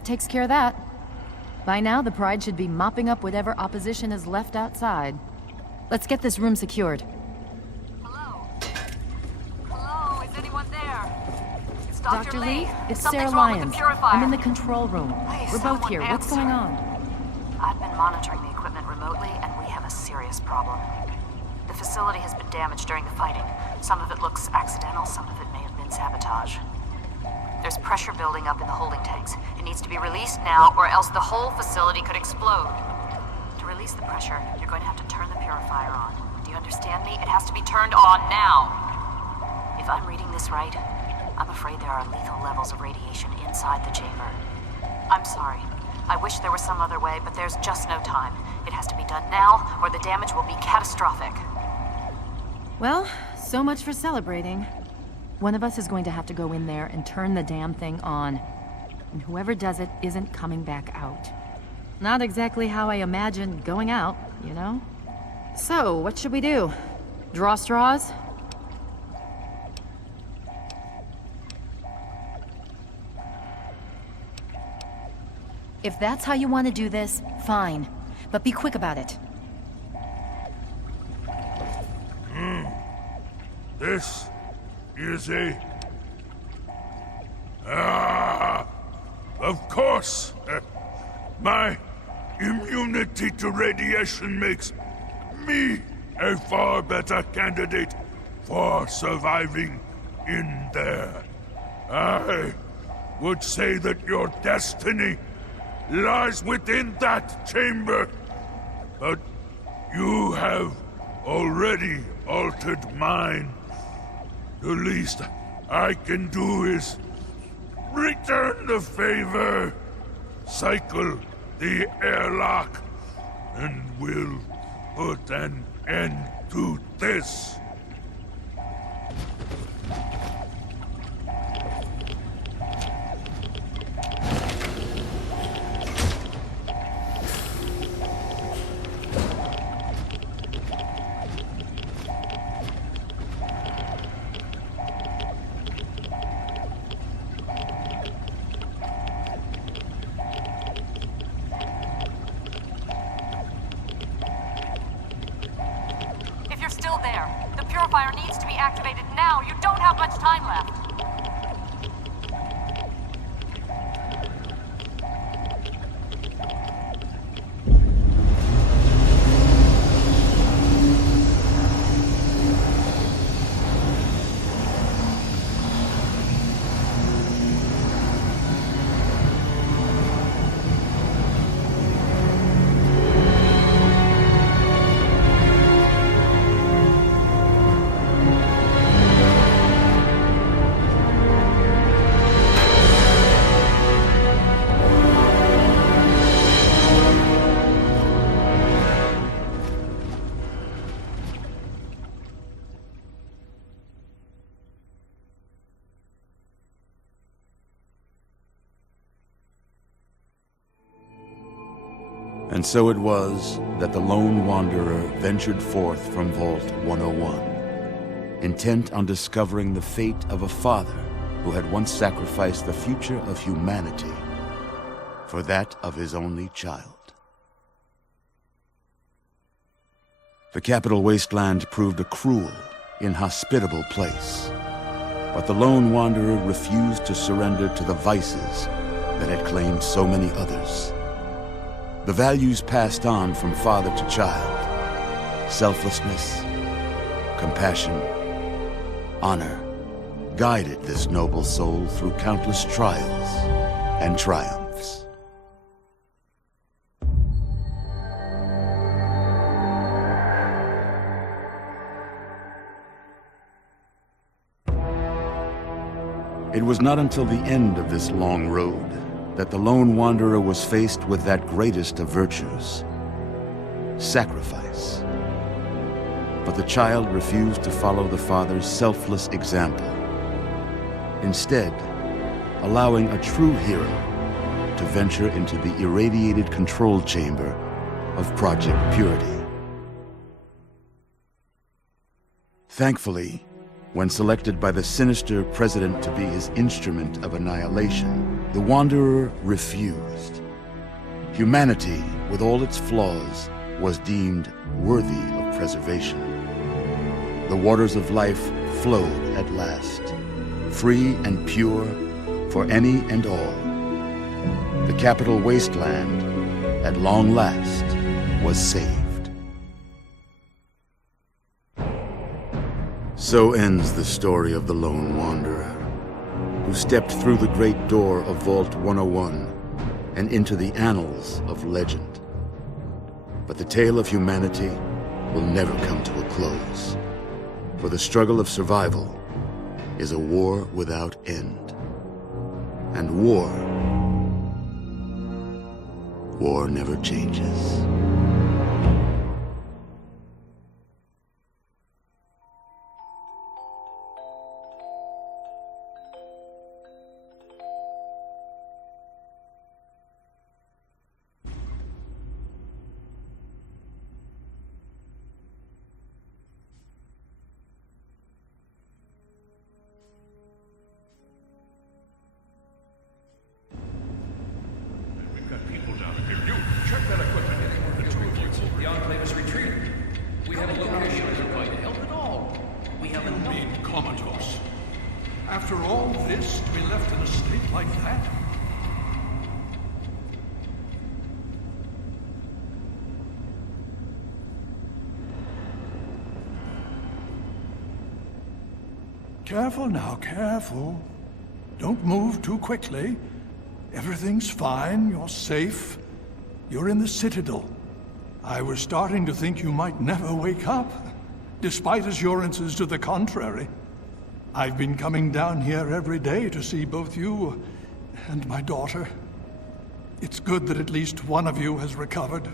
that takes care of that. By now, the Pride should be mopping up whatever opposition is left outside. Let's get this room secured. Hello? Hello? Is anyone there? It's Dr. Lee, it's Something's Sarah wrong with Lyons. the Purifier. I'm in the control room. Please, We're both someone here. What's answer. going on? I've been monitoring the equipment remotely, and we have a serious problem. The facility has been damaged during the fighting. Some of it looks accidental, some of it may have been sabotage. There's pressure building up in the holding tanks. It needs to be released now, or else the whole facility could explode. To release the pressure, you're going to have to turn the Purifier on. Do you understand me? It has to be turned on now. If I'm reading this right, I'm afraid there are lethal levels of radiation inside the chamber. I'm sorry. I wish there was some other way, but there's just no time. It has to be done now, or the damage will be catastrophic. Well, so much for celebrating. One of us is going to have to go in there and turn the damn thing on. And whoever does it isn't coming back out. Not exactly how I imagined going out, you know? So, what should we do? Draw straws? If that's how you want to do this, fine. But be quick about it. This is of course. My immunity to radiation makes me a far better candidate for surviving in there. I would say that your destiny lies within that chamber, but you have already altered mine. The least I can do is return the favor, cycle the airlock, and we'll put an end to this. The Purifier needs to be activated now. You don't have much time left. And so it was that the lone wanderer ventured forth from Vault 101, intent on discovering the fate of a father who had once sacrificed the future of humanity for that of his only child. The capital wasteland proved a cruel, inhospitable place, but the lone wanderer refused to surrender to the vices that had claimed so many others. The values passed on from father to child, selflessness, compassion, honor, guided this noble soul through countless trials and triumphs. It was not until the end of this long road that the lone wanderer was faced with that greatest of virtues, sacrifice. But the child refused to follow the father's selfless example, instead allowing a true hero to venture into the irradiated control chamber of Project Purity. Thankfully, When selected by the sinister president to be his instrument of annihilation, the Wanderer refused. Humanity, with all its flaws, was deemed worthy of preservation. The waters of life flowed at last, free and pure for any and all. The capital wasteland, at long last, was saved. So ends the story of the Lone Wanderer, who stepped through the great door of Vault 101 and into the annals of legend. But the tale of humanity will never come to a close, for the struggle of survival is a war without end. And war never changes. After all this, to be left in a state like that? Careful now, careful. Don't move too quickly. Everything's fine, you're safe. You're in the Citadel. I was starting to think you might never wake up, despite assurances to the contrary. I've been coming down here every day to see both you and my daughter. It's good that at least one of you has recovered.